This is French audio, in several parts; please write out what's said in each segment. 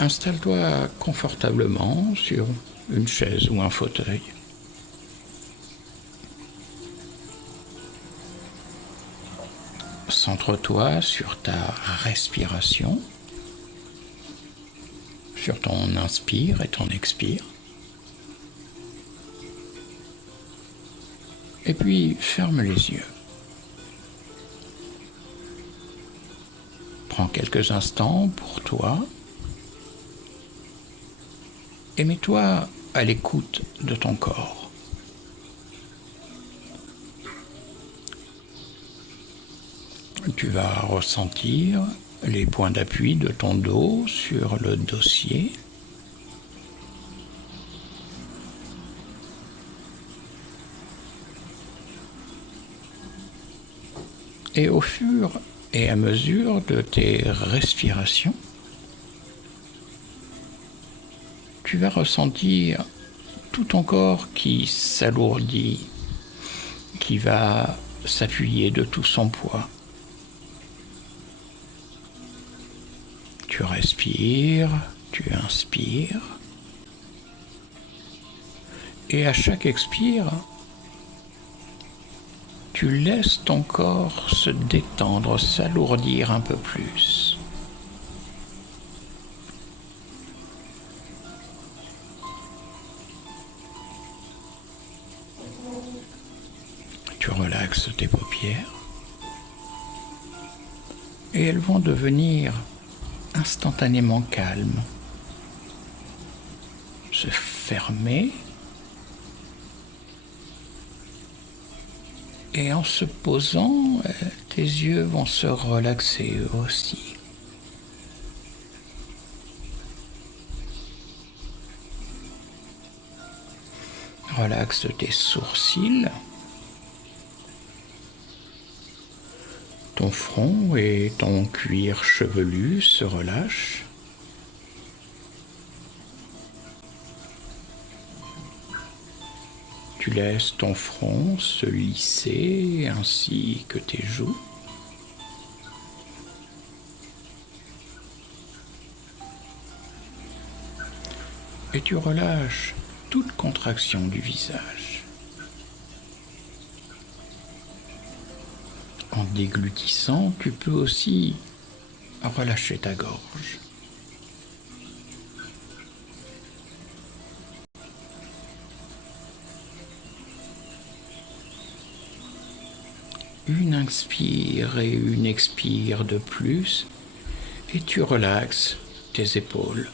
Installe-toi confortablement sur une chaise ou un fauteuil. Centre-toi sur ta respiration, sur ton inspire et ton expire. Et puis, ferme les yeux. Prends quelques instants pour toi et mets-toi à l'écoute de ton corps. Tu vas ressentir les points d'appui de ton dos sur le dossier. Et au fur et à mesure de tes respirations, tu vas ressentir tout ton corps qui s'alourdit, qui va s'appuyer de tout son poids. Tu respires, tu inspires, et à chaque expire, tu laisses ton corps se détendre, s'alourdir un peu plus. Tu relaxes tes paupières et elles vont devenir instantanément calmes, se fermer. Et en se posant, tes yeux vont se relaxer eux aussi. Relaxe tes sourcils, ton front et ton cuir chevelu se relâchent. Tu laisses ton front se lisser ainsi que tes joues. Et tu relâches toute contraction du visage. En déglutissant, tu peux aussi relâcher ta gorge. Une inspire et une expire de plus, et tu relaxes tes épaules.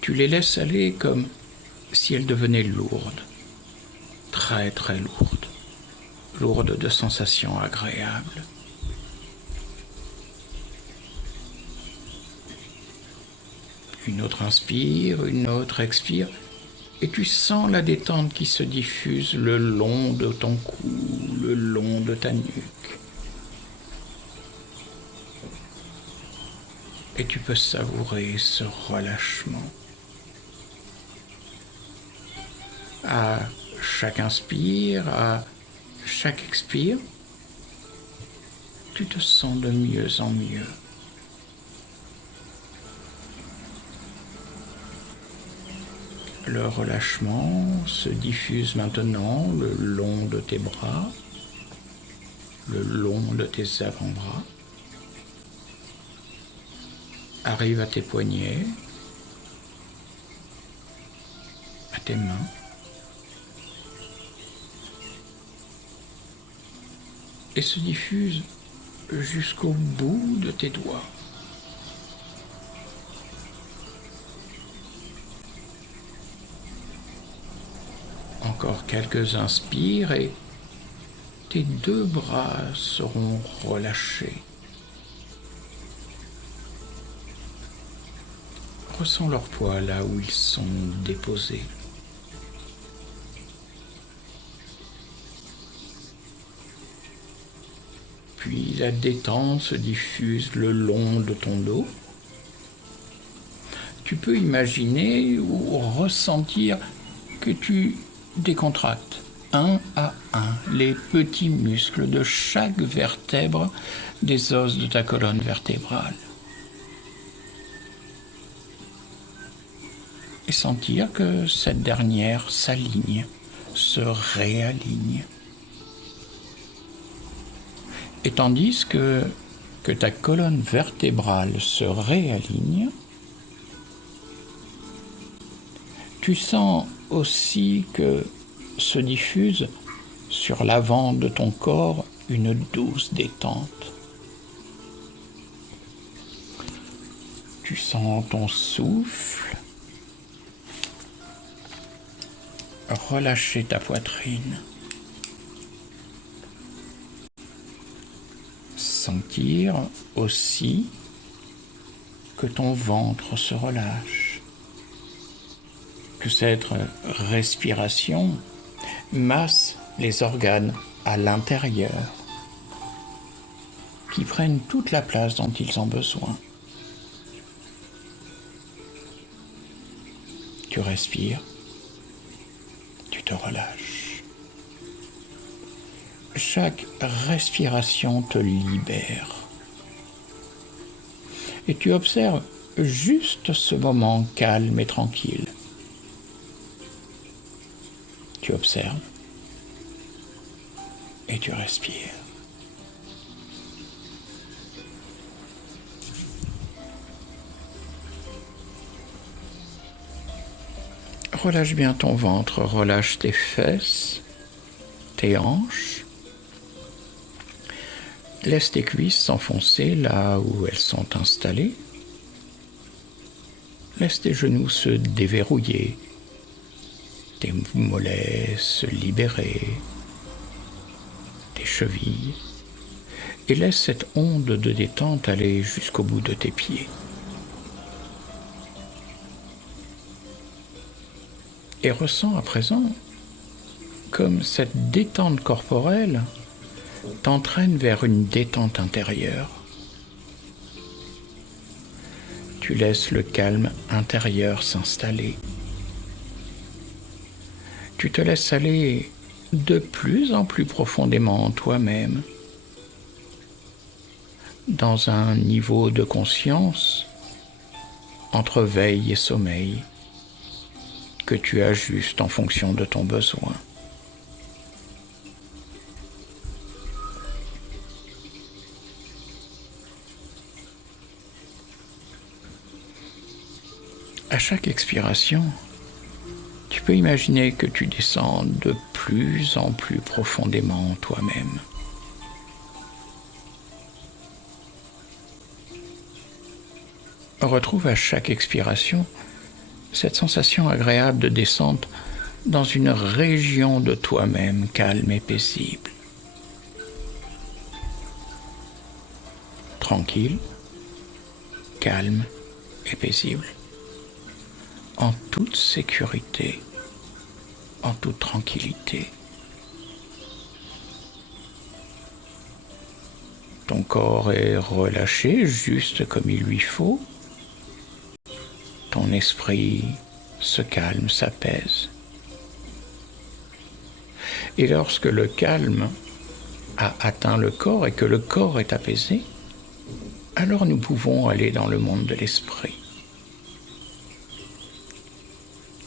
Tu les laisses aller comme si elles devenaient lourdes, très très lourdes, lourdes de sensations agréables. Une autre inspire, une autre expire, et tu sens la détente qui se diffuse le long de ton cou, le long de ta nuque. Et tu peux savourer ce relâchement. À chaque inspire, à chaque expire, tu te sens de mieux en mieux. Le relâchement se diffuse maintenant le long de tes bras, le long de tes avant-bras, arrive à tes poignets, à tes mains, et se diffuse jusqu'au bout de tes doigts. Encore quelques inspires et tes deux bras seront relâchés. Ressens leur poids là où ils sont déposés. Puis la détente se diffuse le long de ton dos. Tu peux imaginer ou ressentir que tu décontractes un à un les petits muscles de chaque vertèbre des os de ta colonne vertébrale. et sentir que cette dernière s'aligne, se réaligne. Et tandis que ta colonne vertébrale se réaligne, tu sens aussi que se diffuse sur l'avant de ton corps une douce détente. Tu sens ton souffle relâcher ta poitrine. Sentir aussi que ton ventre se relâche, que cette respiration masse les organes à l'intérieur, qui prennent toute la place dont ils ont besoin. Tu respires, tu te relâches. Chaque respiration te libère. Et tu observes juste ce moment calme et tranquille. Tu observes et tu respires. Relâche bien ton ventre, relâche tes fesses, tes hanches. Laisse tes cuisses s'enfoncer là où elles sont installées. Laisse tes genoux se déverrouiller, tes mollets se libérer, tes chevilles, et laisse cette onde de détente aller jusqu'au bout de tes pieds. Et ressens à présent comme cette détente corporelle t'entraîne vers une détente intérieure. Tu laisses le calme intérieur s'installer. Tu te laisses aller de plus en plus profondément en toi-même, dans un niveau de conscience entre veille et sommeil que tu ajustes en fonction de ton besoin. À chaque expiration, tu peux imaginer que tu descends de plus en plus profondément en toi-même. Retrouve à chaque expiration cette sensation agréable de descente dans une région de toi-même calme et paisible. Tranquille, calme et paisible. En toute sécurité, en toute tranquillité. Ton corps est relâché juste comme il lui faut. Ton esprit se calme, s'apaise. Et lorsque le calme a atteint le corps et que le corps est apaisé, alors nous pouvons aller dans le monde de l'esprit.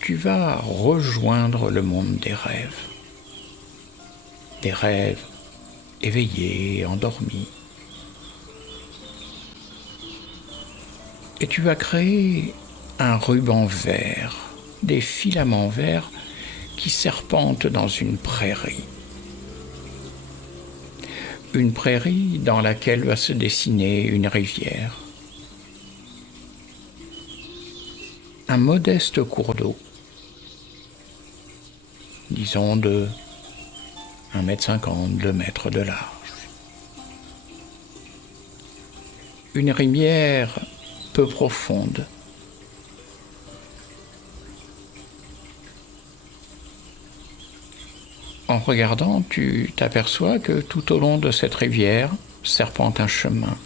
Tu vas rejoindre le monde des rêves éveillés, endormis. Et tu vas créer un ruban vert, des filaments verts qui serpentent dans une prairie. Une prairie dans laquelle va se dessiner une rivière. Un modeste cours d'eau, disons de 1,50 m, 2 mètres de large. Une rivière peu profonde. En regardant, tu t'aperçois que tout au long de cette rivière serpente un chemin.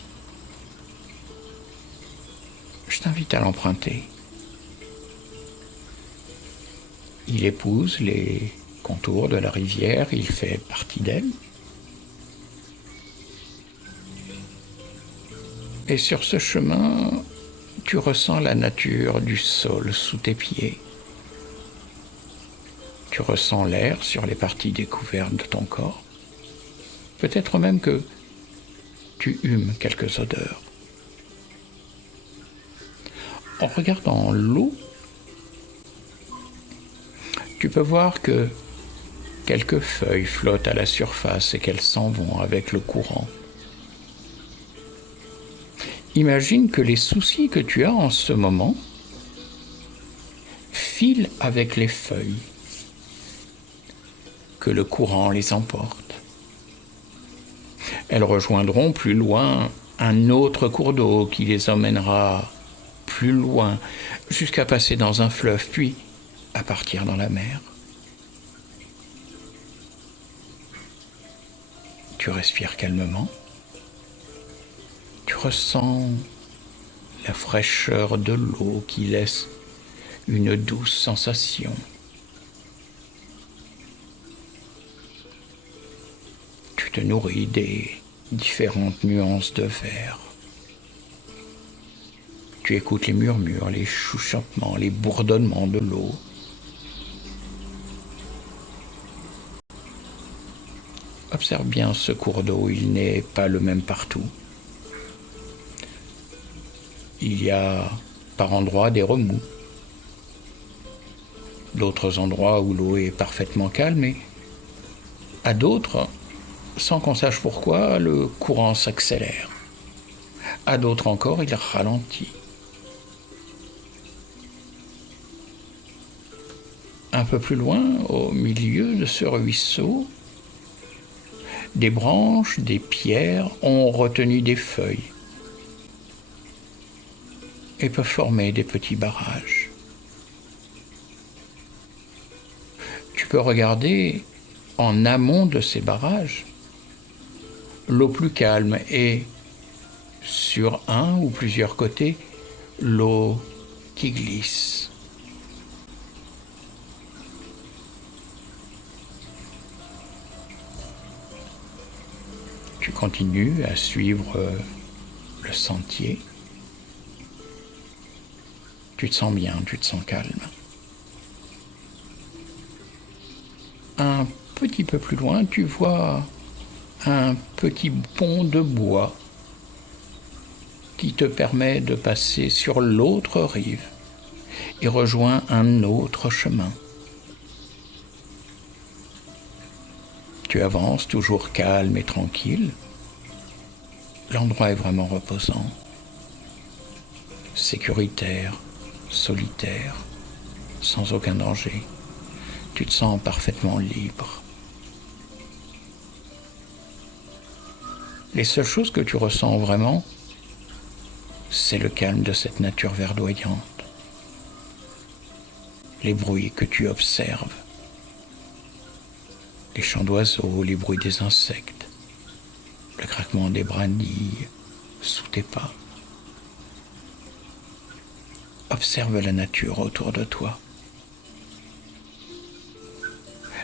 Je t'invite à l'emprunter. Il épouse les contours de la rivière, il fait partie d'elle. Et sur ce chemin, Tu ressens la nature du sol sous tes pieds. Tu ressens l'air sur les parties découvertes de ton corps. Peut-être même que tu humes quelques odeurs. En regardant l'eau, tu peux voir que quelques feuilles flottent à la surface et qu'elles s'en vont avec le courant. Imagine que les soucis que tu as en ce moment filent avec les feuilles, que le courant les emporte. Elles rejoindront plus loin un autre cours d'eau qui les emmènera plus loin jusqu'à passer dans un fleuve, puis à partir dans la mer. Tu respires calmement. Tu ressens la fraîcheur de l'eau qui laisse une douce sensation. Tu te nourris des différentes nuances de vert. Tu écoutes les murmures, les chuchotements, les bourdonnements de l'eau. Observe bien ce cours d'eau, il n'est pas le même partout. Il y a par endroits des remous, d'autres endroits où l'eau est parfaitement calme et à d'autres, sans qu'on sache pourquoi, le courant s'accélère. À d'autres encore, il ralentit. Un peu plus loin, au milieu de ce ruisseau, des branches, des pierres ont retenu des feuilles et peuvent former des petits barrages. Tu peux regarder en amont de ces barrages l'eau plus calme et sur un ou plusieurs côtés l'eau qui glisse. Tu continues à suivre le sentier. Tu te sens bien, tu te sens calme. Un petit peu plus loin, tu vois un petit pont de bois qui te permet de passer sur l'autre rive et rejoint un autre chemin. Tu avances toujours calme et tranquille. L'endroit est vraiment reposant, sécuritaire, solitaire, sans aucun danger. Tu te sens parfaitement libre. Les seules choses que tu ressens vraiment, c'est le calme de cette nature verdoyante, les bruits que tu observes, les chants d'oiseaux, les bruits des insectes, le craquement des brindilles sous tes pas. Observe la nature autour de toi.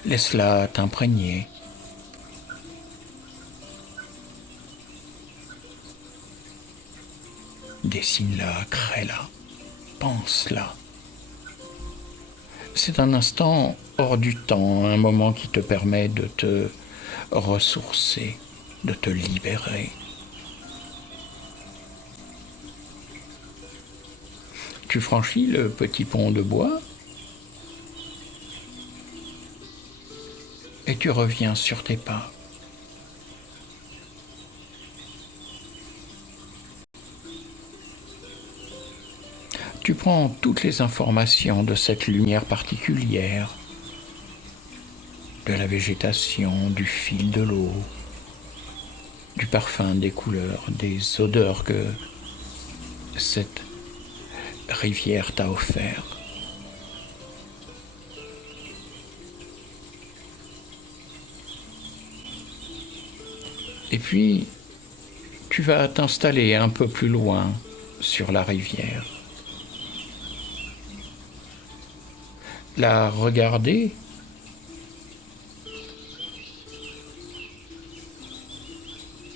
Laisse-la t'imprégner. Dessine-la, crée-la, pense-la. C'est un instant hors du temps, un moment qui te permet de te ressourcer, de te libérer. Tu franchis le petit pont de bois et tu reviens sur tes pas. Tu prends toutes les informations de cette lumière particulière, de la végétation, du fil de l'eau, du parfum, des couleurs, des odeurs que cette rivière t'a offert. Et puis, tu vas t'installer un peu plus loin sur la rivière. La regarder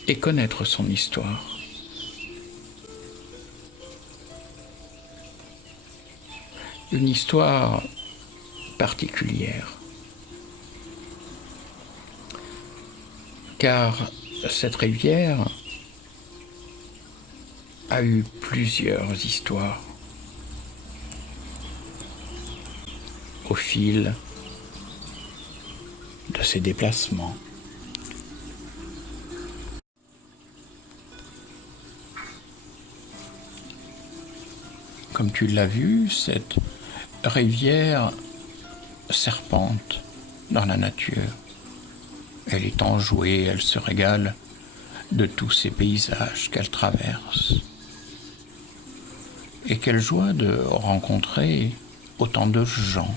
et connaître son histoire. une histoire particulière. Car cette rivière a eu plusieurs histoires au fil de ses déplacements. Comme tu l'as vu, cette rivière serpente dans la nature. Elle est enjouée, elle se régale de tous ces paysages qu'elle traverse. Et quelle joie de rencontrer autant de gens,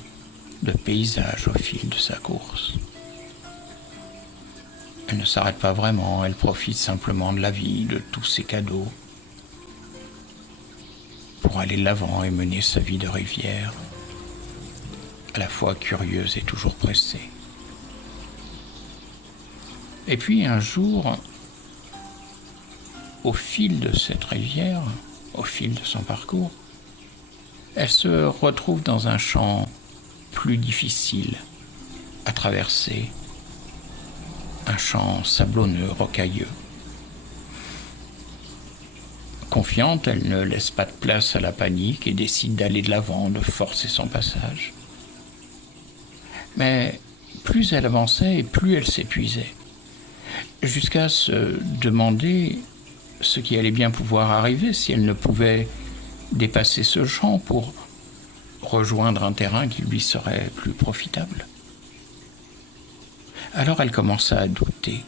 de paysages au fil de sa course. Elle ne s'arrête pas vraiment, elle profite simplement de la vie, de tous ces cadeaux, pour aller de l'avant et mener sa vie de rivière, à la fois curieuse et toujours pressée. Et puis un jour, au fil de cette rivière, au fil de son parcours, elle se retrouve dans un champ plus difficile à traverser, un champ sablonneux, rocailleux. Confiante, elle ne laisse pas de place à la panique et décide d'aller de l'avant, de forcer son passage. Mais plus elle avançait et plus elle s'épuisait, jusqu'à se demander ce qui allait bien pouvoir arriver si elle ne pouvait dépasser ce champ pour rejoindre un terrain qui lui serait plus profitable. Alors elle commença à douter,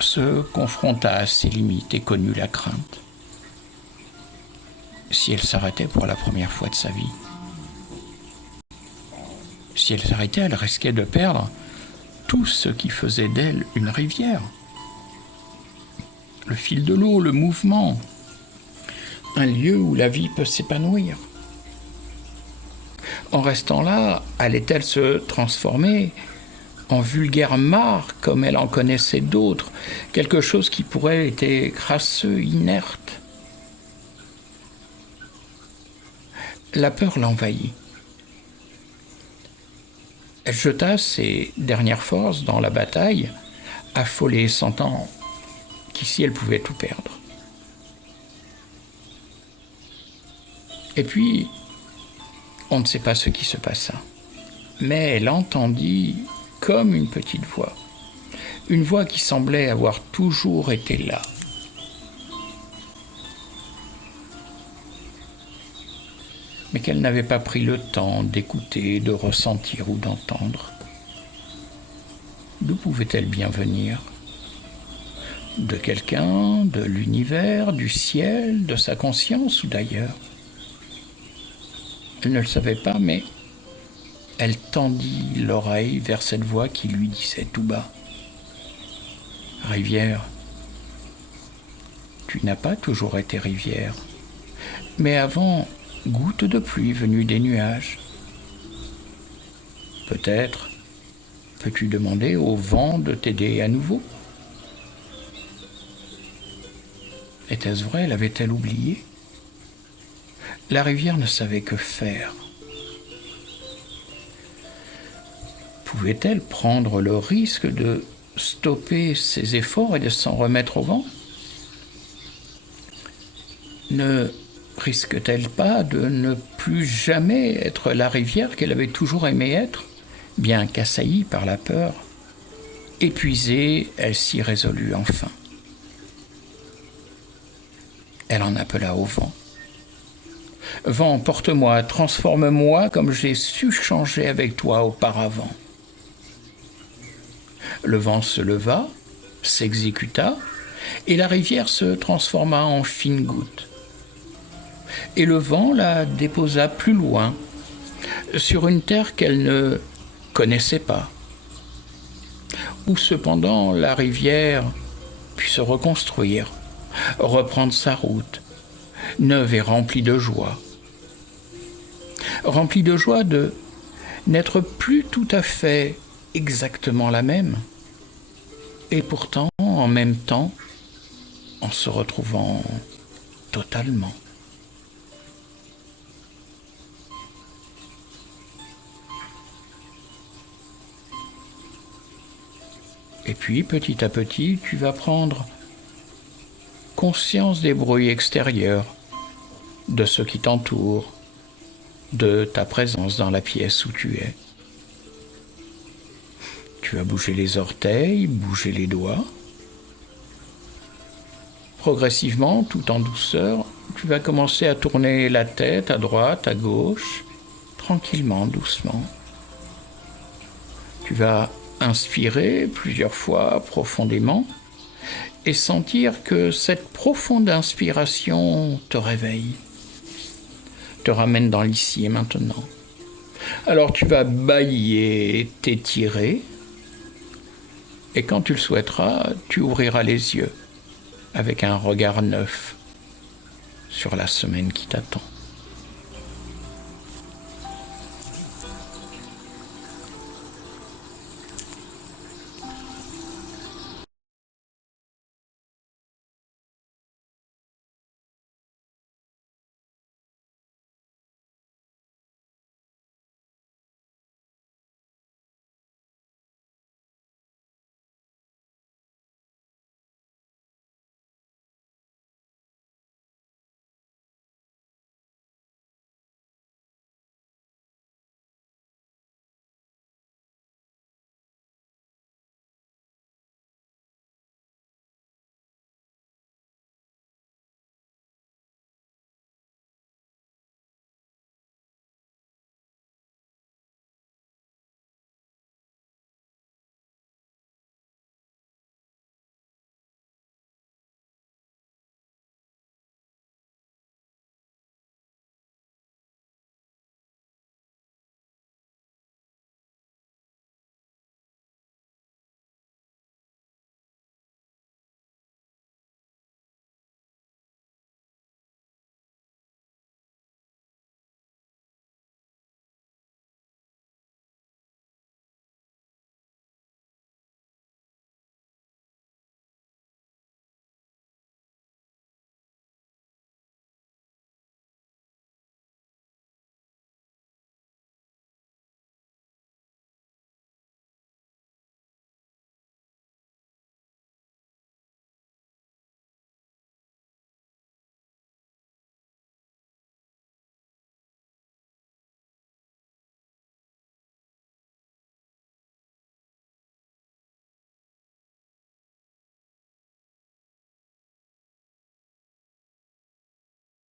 se confronta à ses limites et connut la crainte. Si elle s'arrêtait pour la première fois de sa vie, si elle s'arrêtait, elle risquait de perdre tout ce qui faisait d'elle une rivière. Le fil de l'eau, le mouvement, un lieu où la vie peut s'épanouir. En restant là, allait-elle se transformer en vulgaire mare comme elle en connaissait d'autres, quelque chose qui pourrait être crasseux, inerte? La peur l'envahit. Elle jeta ses dernières forces dans la bataille, affolée, sentant qu'ici elle pouvait tout perdre. Et puis, on ne sait pas ce qui se passa, mais elle entendit comme une petite voix, une voix qui semblait avoir toujours été là. Mais qu'elle n'avait pas pris le temps d'écouter, de ressentir ou d'entendre. D'où pouvait-elle bien venir? De quelqu'un, de l'univers, du ciel, de sa conscience ou d'ailleurs? Elle ne le savait pas, mais elle tendit l'oreille vers cette voix qui lui disait tout bas: « Rivière, tu n'as pas toujours été rivière, mais avant, goutte de pluie venue des nuages. Peut-être peux-tu demander au vent de t'aider à nouveau ?» Était-ce vrai? L'avait-elle oublié? La rivière ne savait que faire. Pouvait-elle prendre le risque de stopper ses efforts et de s'en remettre au vent? Ne risque-t-elle pas de ne plus jamais être la rivière qu'elle avait toujours aimé être, bien qu'assaillie par la peur? Épuisée, elle s'y résolut enfin. Elle en appela au vent. « Vent, porte-moi, transforme-moi comme j'ai su changer avec toi auparavant. » Le vent se leva, s'exécuta, et la rivière se transforma en fine goutte. Et le vent la déposa plus loin, sur une terre qu'elle ne connaissait pas, où cependant la rivière put se reconstruire, reprendre sa route, neuve et remplie de joie. Remplie de joie de n'être plus tout à fait exactement la même, et pourtant, en même temps, en se retrouvant totalement. Et puis, petit à petit, tu vas prendre conscience des bruits extérieurs, de ce qui t'entoure, de ta présence dans la pièce où tu es. Tu vas bouger les orteils, bouger les doigts. Progressivement, tout en douceur, tu vas commencer à tourner la tête à droite, à gauche, tranquillement, doucement. Tu vas inspirer plusieurs fois profondément et sentir que cette profonde inspiration te réveille, te ramène dans l'ici et maintenant. Alors tu vas bâiller, t'étirer, et quand tu le souhaiteras, tu ouvriras les yeux avec un regard neuf sur la semaine qui t'attend.